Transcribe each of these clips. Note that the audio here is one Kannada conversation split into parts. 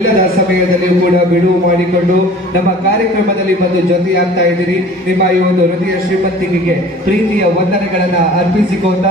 ಇಲ್ಲದ ಸಮಯದಲ್ಲಿಯೂ ಕೂಡ ಬಿಡುವು ಮಾಡಿಕೊಂಡು ನಮ್ಮ ಕಾರ್ಯಕ್ರಮದಲ್ಲಿ ಬಂದು ಜೊತೆಯಾಗ್ತಾ ಇದ್ದೀರಿ. ನಿಮ್ಮ ಈ ಒಂದು ಹೃದಯ ಶ್ರೀಮಂತಿಕೆಗೆ ಪ್ರೀತಿಯ ವಂದನೆಗಳನ್ನ ಅರ್ಪಿಸಿಕೊಂಡ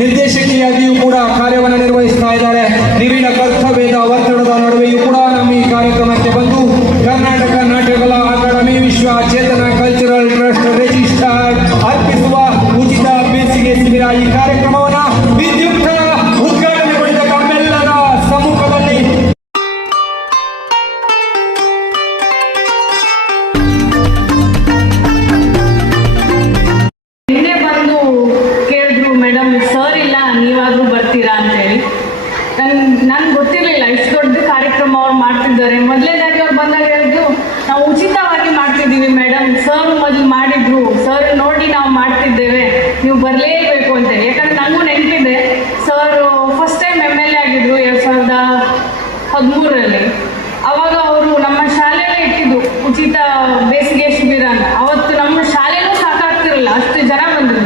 ನಿರ್ದೇಶಕಿಯಾಗಿಯೂ ಕೂಡ ಕಾರ್ಯವನ್ನು ನಿರ್ವಹಿಸ್ತಾ ಇದ್ದಾರೆ. ವಿವಿಧ ಕರ್ತವ್ಯದ ಒತ್ತಡದ ನಡುವೆಯೂ ಕೂಡ ನಮ್ಮ ಈ ಕಾರ್ಯಕ್ರಮಕ್ಕೆ ಬಂದು ಕರ್ನಾಟಕ ನಾಟ್ಯಕಲಾ ಅಕಾಡೆಮಿ ವಿಶ್ವ ಚೇತನ ಕಲ್ಚರಲ್ ಟ್ರಸ್ಟ್ ರಿಜಿಸ್ಟರ್ ಅರ್ಪಿಸುವ ಉಚಿತ ಬೇಸಿಗೆ ಶಿಬಿರ ಈ ಕಾರ್ಯಕ್ರಮವನ್ನು ವಿದ್ಯುಕ್ತ ಉದ್ಘಾಟನೆಗೊಂಡ ತಮ್ಮೆಲ್ಲರ ಸಮ್ಮುಖದಲ್ಲಿ ನನ್ಗೆ ಗೊತ್ತಿರಲಿಲ್ಲ ಇಷ್ಟು ದೊಡ್ಡ ಕಾರ್ಯಕ್ರಮ ಅವ್ರು ಮಾಡ್ತಿದ್ದಾರೆ. ಮೊದಲನೇದಾಗಿ ಅವ್ರು ಬಂದಾಗ ಹೇಳಿದ್ರು, ನಾವು ಉಚಿತವಾಗಿ ಮಾಡ್ತಿದ್ದೀವಿ ಮೇಡಮ್, ಸರ್ ಮೊದಲು ಮಾಡಿದ್ರು, ಸರ್ ನೋಡಿ ನಾವು ಮಾಡ್ತಿದ್ದೇವೆ, ನೀವು ಬರಲೇಬೇಕು ಅಂತ. ಯಾಕಂದ್ರೆ ನನಗೂ ನೆನಪಿದೆ, ಸರ್ ಫಸ್ಟ್ ಟೈಮ್ MLA ಆಗಿದ್ರು 2013. ಅವಾಗ ಅವರು ನಮ್ಮ ಶಾಲೆಯಲ್ಲೇ ಇಟ್ಟಿದ್ದು ಉಚಿತ ಬೇಸಿಗೆ ಶಿಬಿರನ. ಅವತ್ತು ನಮ್ಮ ಶಾಲೆನೂ ಸಾಕಾಗ್ತಿರಲಿಲ್ಲ, ಅಷ್ಟು ಜನ ಬಂದರು.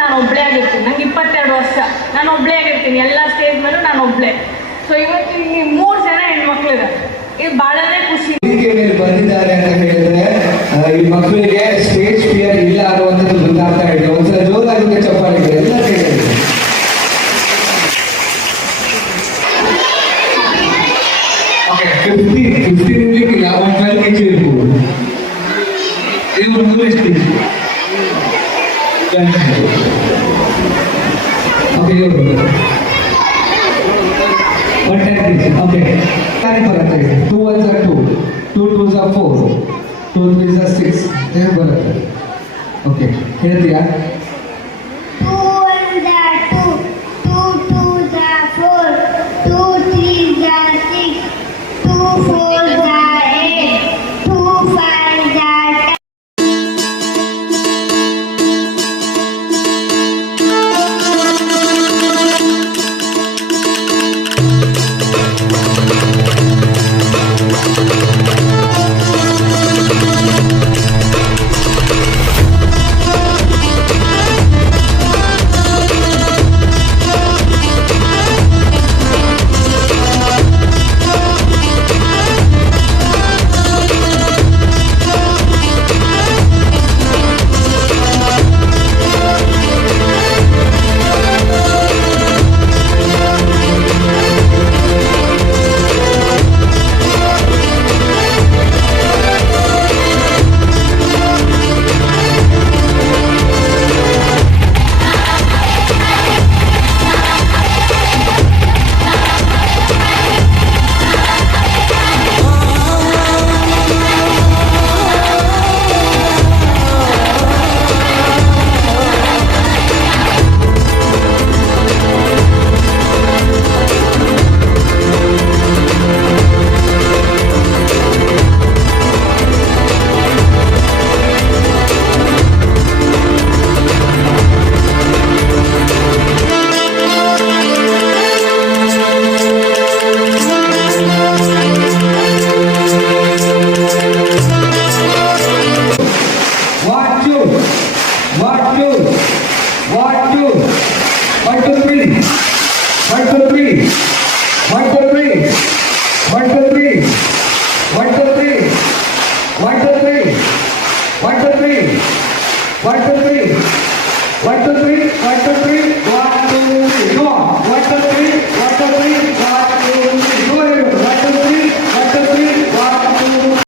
ನಾನು ಒಬ್ಬಳೇ ಆಗಿರ್ತೀನಿ, ನಂಗೆ 22 ವರ್ಷ, ನಾನು ಒಬ್ಬಳೇ ಆಗಿರ್ತೀನಿ ಎಲ್ಲ ಸ್ಟೇಜ್ ಮೇಲೂ ನಾನು ಒಬ್ಬಳೇ. ಸೊ ಇವತ್ತು ಇಲ್ಲಿ 3 ಜನ ಹೆಣ್ಮಕ್ಳು ಇದ್ದಾರೆ, ಇದು ಬಹಳನೇ ಖುಷಿ. ಬಂದಿದ್ದಾರೆ ಅಂತ ಹೇಳಿದ್ರೆ ಈ ಮಕ್ಕಳಿಗೆ ಸ್ಟೇಜ್ ಫಿಯರ್ ಇಲ್ಲ ಅನ್ನುವಂಥದ್ದು ಗೊತ್ತಾಗ್ತಾ ಇದೆ. ಒಂದ್ಸಲ ಜೋರಾಗಿ ಚಪ್ಪಾಳೆ ಎಲ್ಲ ಕೇಳಿದ್ರು. ಓಕೆ 50 ನಿಮಿಷಕ್ಕೆ ಯಾವ ಕಾಲಿಗೆ ಇರ್ಬೋದು ಇವರು ನೂರಿಸ್ತೀವಿ. Okay, 2 1s are 2, 2 2s are 4, 2 3s are 6. Okay, ಹೇಳ್ತೀಯಾ? 2 1s are 2, 2 2s are 4, 2 3s are 6, 2 4s are 8, 2 5s are 10. 1 2 3 1 2 3 1 2 3 1 2 3